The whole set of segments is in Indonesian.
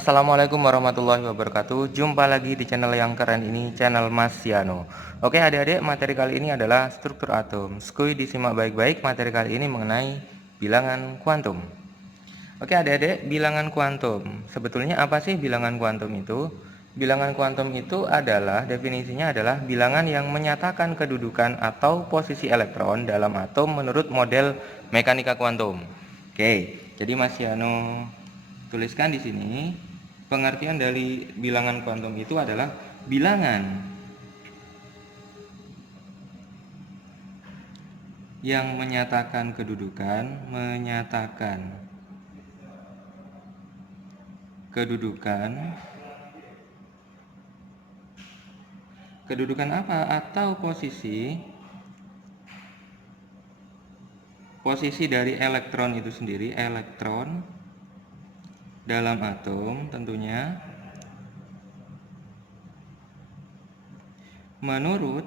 Assalamualaikum warahmatullahi wabarakatuh. Jumpa lagi di channel yang keren ini, channel Mas Yano. Oke adik-adik, materi kali ini adalah struktur atom. Skuy disimak baik-baik, materi kali ini mengenai bilangan kuantum. Oke adik-adik, bilangan kuantum. Sebetulnya apa sih bilangan kuantum itu? Bilangan kuantum itu adalah, definisinya adalah bilangan yang menyatakan kedudukan atau posisi elektron dalam atom menurut model mekanika kuantum. Oke, jadi Mas Yano tuliskan di sini, pengertian dari bilangan kuantum itu adalah bilangan yang menyatakan kedudukan apa atau posisi dari elektron itu sendiri, elektron dalam atom tentunya menurut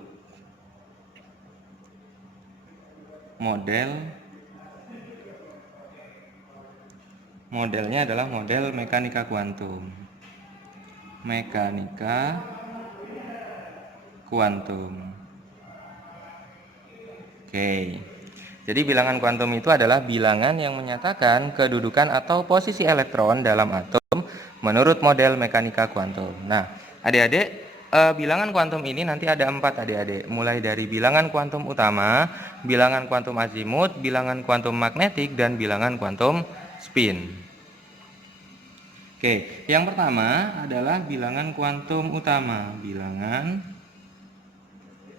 modelnya adalah model mekanika kuantum. Oke. Jadi bilangan kuantum itu adalah bilangan yang menyatakan kedudukan atau posisi elektron dalam atom menurut model mekanika kuantum. Nah, adik-adik, bilangan kuantum ini nanti ada 4 adik-adik. Mulai dari bilangan kuantum utama, bilangan kuantum azimut, bilangan kuantum magnetik, dan bilangan kuantum spin. Oke, yang pertama adalah bilangan kuantum utama. Bilangan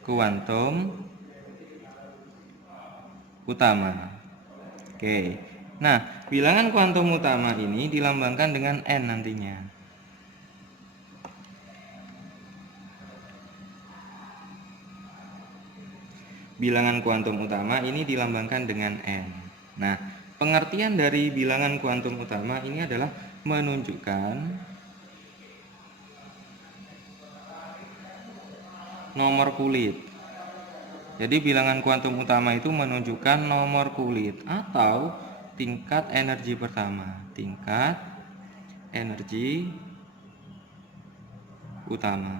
kuantum utama. Oke. Nah, bilangan kuantum utama ini dilambangkan dengan N nantinya. Bilangan kuantum utama ini dilambangkan dengan N. Nah, pengertian dari bilangan kuantum utama ini adalah menunjukkan nomor kulit. Jadi bilangan kuantum utama itu menunjukkan nomor kulit atau tingkat energi pertama, tingkat energi utama.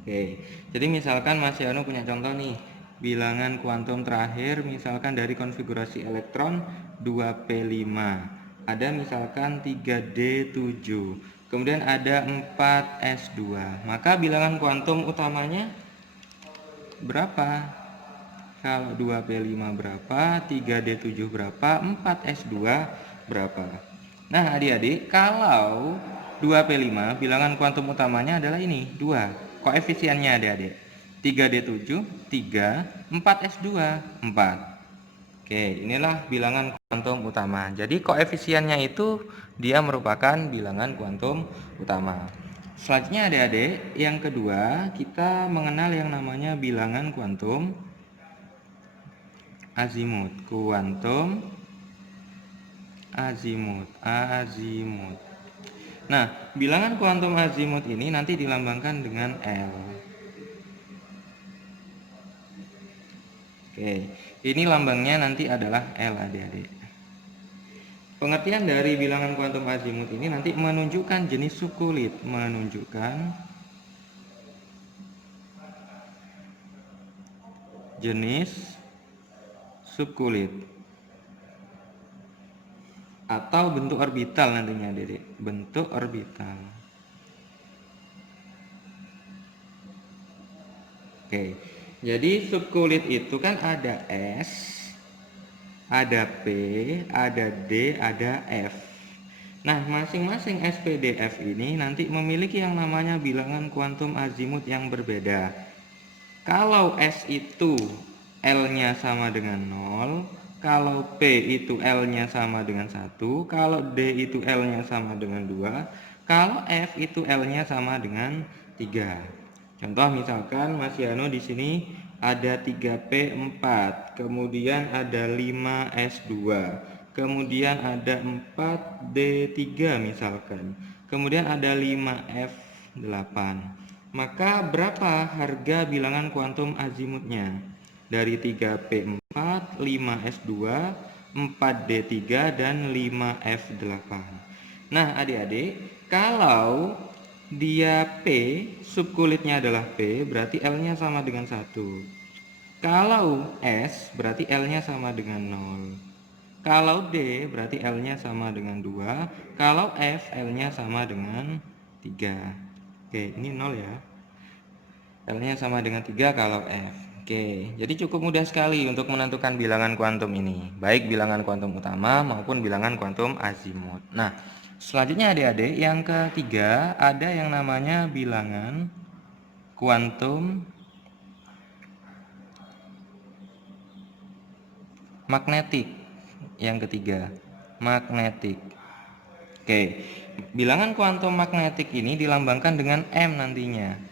Oke, jadi misalkan Mas Yano punya contoh nih, bilangan kuantum terakhir misalkan dari konfigurasi elektron 2p5, ada misalkan 3d7, kemudian ada 4s2, maka bilangan kuantum utamanya berapa? Kalau 2p5 berapa, 3d7 berapa, 4s2 berapa? Nah adik-adik, kalau 2p5 bilangan kuantum utamanya adalah ini, 2. Koefisiennya adik-adik, 3d7 3, 4s2 4. Oke, inilah bilangan kuantum utama. Jadi koefisiennya itu dia merupakan bilangan kuantum utama. Selanjutnya adik-adik, yang kedua kita mengenal yang namanya bilangan kuantum azimut. Nah, bilangan kuantum azimut ini nanti dilambangkan dengan L. Oke, ini lambangnya nanti adalah L adik-adik. Pengertian dari bilangan kuantum azimut ini nanti menunjukkan jenis subkulit, atau bentuk orbital nantinya adik-adik, bentuk orbital. Oke, jadi subkulit itu kan ada S, ada P, ada D, ada F. Nah, masing-masing S, P, D, F ini nanti memiliki yang namanya bilangan kuantum azimut yang berbeda. Kalau S itu L-nya sama dengan 0, kalau P itu L-nya sama dengan 1, kalau D itu L-nya sama dengan 2, kalau F itu L-nya sama dengan 3. Contoh misalkan Mas Yano di sini ada 3P4, kemudian ada 5S2, kemudian ada 4D3 misalkan, kemudian ada 5F8. Maka berapa harga bilangan kuantum azimutnya? Dari 3P4, 5S2, 4D3, dan 5F8. Nah, adik-adik, kalau dia P, subkulitnya adalah P, berarti L-nya sama dengan 1. Kalau S, berarti L-nya sama dengan 0. Kalau D, berarti L-nya sama dengan 2. Kalau F, L-nya sama dengan 3. Oke, ini 0 ya. L-nya sama dengan 3 kalau F. Oke, jadi cukup mudah sekali untuk menentukan bilangan kuantum ini, baik bilangan kuantum utama maupun bilangan kuantum azimut. Nah, selanjutnya adik-adik, yang ketiga ada yang namanya bilangan kuantum magnetik. Yang ketiga, magnetik. Oke, bilangan kuantum magnetik ini dilambangkan dengan M nantinya.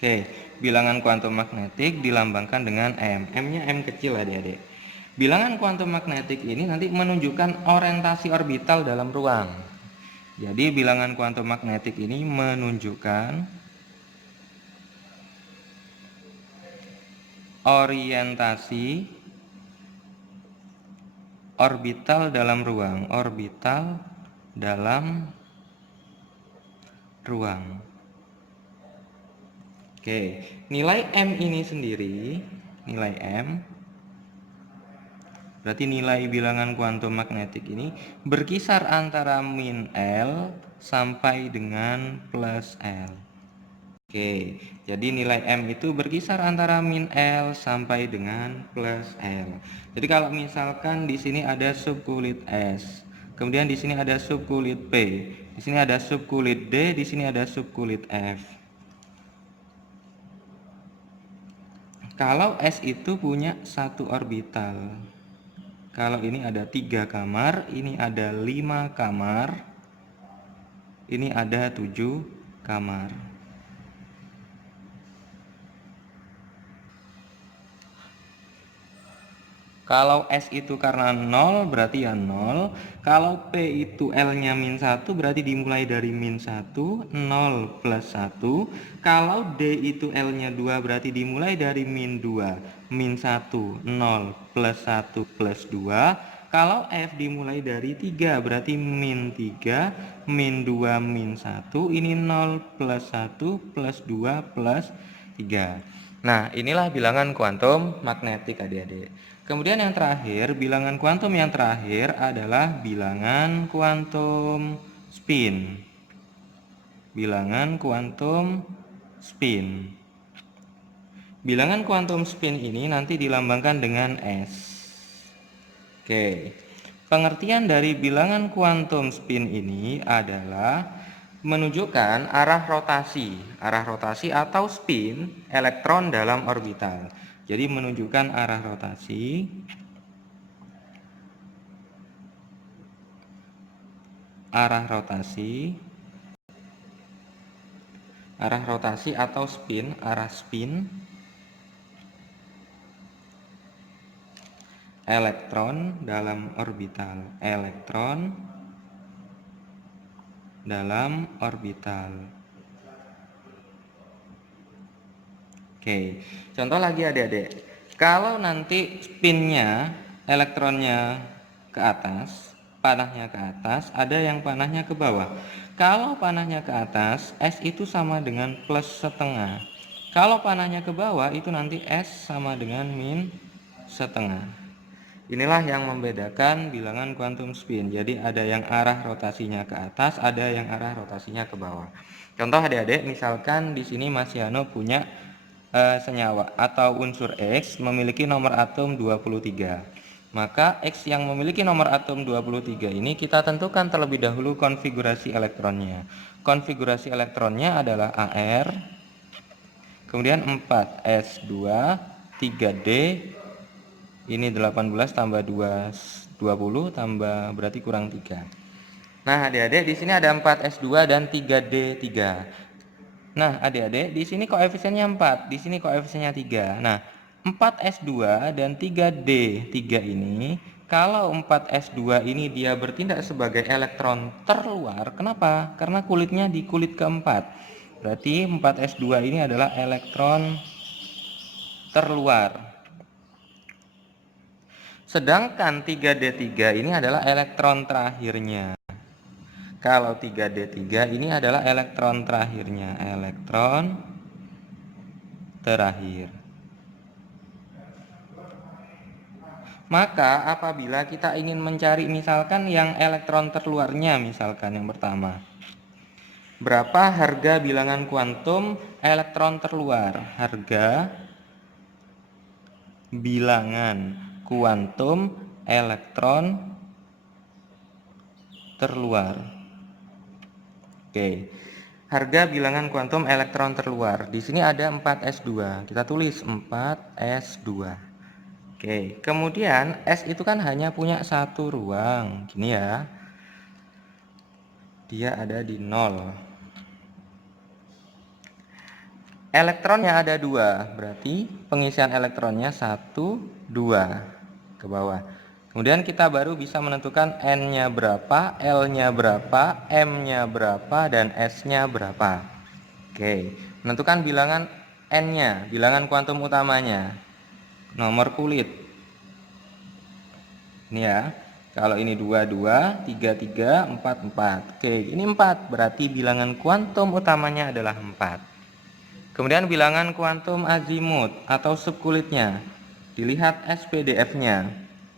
Oke, bilangan kuantum magnetik dilambangkan dengan M. M-nya M kecil adik-adik. Bilangan kuantum magnetik ini nanti menunjukkan orientasi orbital dalam ruang. Jadi bilangan kuantum magnetik ini menunjukkan orientasi orbital dalam ruang. Orbital dalam ruang. Oke, nilai M ini sendiri, nilai M, berarti nilai bilangan kuantum magnetik ini berkisar antara min L sampai dengan plus L. Oke, jadi nilai M itu berkisar antara min L sampai dengan plus L. Jadi kalau misalkan di sini ada subkulit S, kemudian di sini ada subkulit P, di sini ada subkulit D, di sini ada subkulit F. Kalau S itu punya satu orbital, kalau ini ada 3 kamar, ini ada 5 kamar, ini ada 7 kamar. Kalau S itu karena 0 berarti ya 0. Kalau P itu L-nya min 1 berarti dimulai dari min 1, 0 plus 1. Kalau D itu L-nya 2 berarti dimulai dari min 2, min 1, 0 plus 1 plus 2. Kalau F dimulai dari 3 berarti min 3, min 2, min 1. Ini 0 plus 1 plus 2 plus 3. Nah, inilah bilangan kuantum magnetik adik-adik. Kemudian yang terakhir, bilangan kuantum yang terakhir adalah bilangan kuantum spin. Bilangan kuantum spin. Bilangan kuantum spin ini nanti dilambangkan dengan S. Oke. Pengertian dari bilangan kuantum spin ini adalah menunjukkan arah rotasi atau spin elektron dalam orbital. Jadi menunjukkan arah rotasi atau spin, arah spin elektron dalam orbital. Oke, contoh lagi adik-adik. Kalau nanti spinnya, elektronnya ke atas, panahnya ke atas, ada yang panahnya ke bawah. Kalau panahnya ke atas, S itu sama dengan plus setengah. Kalau panahnya ke bawah, itu nanti S sama dengan min setengah. Inilah yang membedakan bilangan kuantum spin. Jadi ada yang arah rotasinya ke atas, ada yang arah rotasinya ke bawah. Contoh adik-adik, misalkan di sini Mas Yano punya senyawa atau unsur X memiliki nomor atom 23. Maka X yang memiliki nomor atom 23 ini kita tentukan terlebih dahulu konfigurasi elektronnya. Konfigurasi elektronnya adalah AR, kemudian 4S2, 3D, ini 18 tambah 2, 20 tambah berarti kurang 3. Nah, adik-adik di sini ada 4S2 dan 3D3. Nah, adik-adik, di sini koefisiennya 4, di sini koefisiennya 3. Nah, 4S2 dan 3D3 ini, kalau 4S2 ini dia bertindak sebagai elektron terluar, kenapa? Karena kulitnya di kulit keempat. Berarti 4S2 ini adalah elektron terluar. Sedangkan 3D3 ini adalah elektron terakhirnya. Kalau 3D3 ini adalah elektron terakhirnya, elektron terakhir. Maka apabila kita ingin mencari misalkan yang elektron terluarnya, misalkan yang pertama, berapa harga bilangan kuantum elektron terluar? Harga bilangan kuantum elektron terluar. Oke. Harga bilangan kuantum elektron terluar. Di sini ada 4s2. Kita tulis 4s2. Oke. Kemudian S itu kan hanya punya satu ruang. Gini ya. Dia ada di 0. Elektronnya ada 2. Berarti pengisian elektronnya 1, 2 ke bawah. Kemudian kita baru bisa menentukan N-nya berapa, L-nya berapa, M-nya berapa, dan S-nya berapa. Oke, menentukan bilangan N-nya, bilangan kuantum utamanya. Nomor kulit. Ini ya, kalau ini 2, 2, 3, 3, 4, 4. Oke, ini 4, berarti bilangan kuantum utamanya adalah 4. Kemudian bilangan kuantum azimut atau subkulitnya. Dilihat SPDF-nya.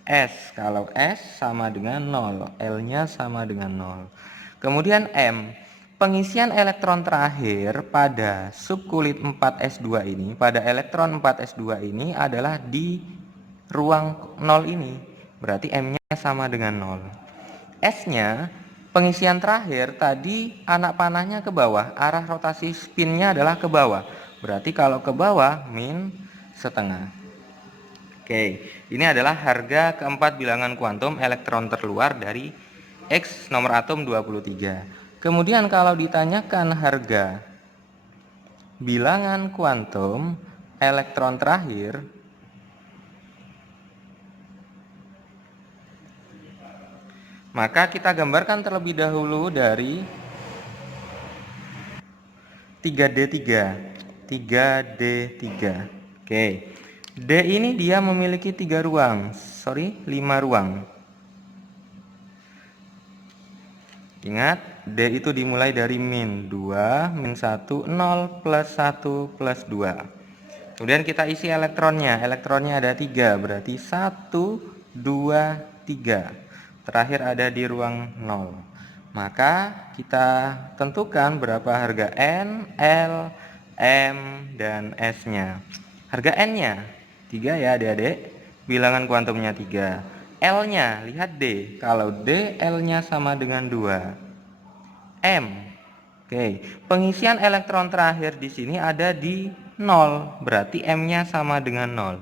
S, kalau S sama dengan 0, L-nya sama dengan 0. Kemudian M, pengisian elektron terakhir pada subkulit 4s2 ini, pada elektron 4s2 ini adalah di ruang 0 ini. Berarti M-nya sama dengan 0. S-nya, pengisian terakhir tadi anak panahnya ke bawah, arah rotasi spinnya adalah ke bawah. Berarti kalau ke bawah min setengah. Oke, ini adalah harga keempat bilangan kuantum elektron terluar dari X nomor atom 23. Kemudian kalau ditanyakan harga bilangan kuantum elektron terakhir, maka kita gambarkan terlebih dahulu dari 3D3. 3D3. Oke. D ini dia memiliki 5 ruang. Ingat, D itu dimulai dari min 2, min 1, 0, plus 1, plus 2. Kemudian kita isi elektronnya. Elektronnya ada 3, berarti 1, 2, 3. Terakhir ada di ruang 0. Maka kita tentukan berapa harga N, L, M, dan S-nya. Harga N-nya 3 ya adik-adik, bilangan kuantumnya 3. L-nya, lihat D, kalau D, L-nya sama dengan 2. M, oke, pengisian elektron terakhir di sini ada di 0, berarti M-nya sama dengan 0.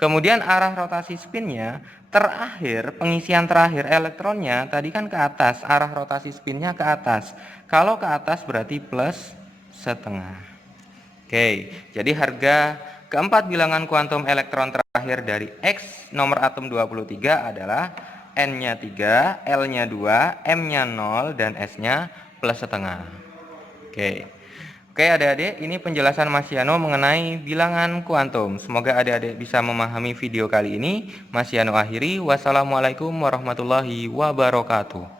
Kemudian arah rotasi spinnya, terakhir, pengisian terakhir elektronnya, tadi kan ke atas, arah rotasi spinnya ke atas. Kalau ke atas berarti plus setengah. Oke, jadi harga keempat bilangan kuantum elektron terakhir dari X nomor atom 23 adalah N-nya 3, L-nya 2, M-nya 0, dan S-nya plus setengah. Oke, adik-adik, ini penjelasan Mas Yano mengenai bilangan kuantum. Semoga adik-adik bisa memahami video kali ini. Mas Yano akhiri. Wassalamualaikum warahmatullahi wabarakatuh.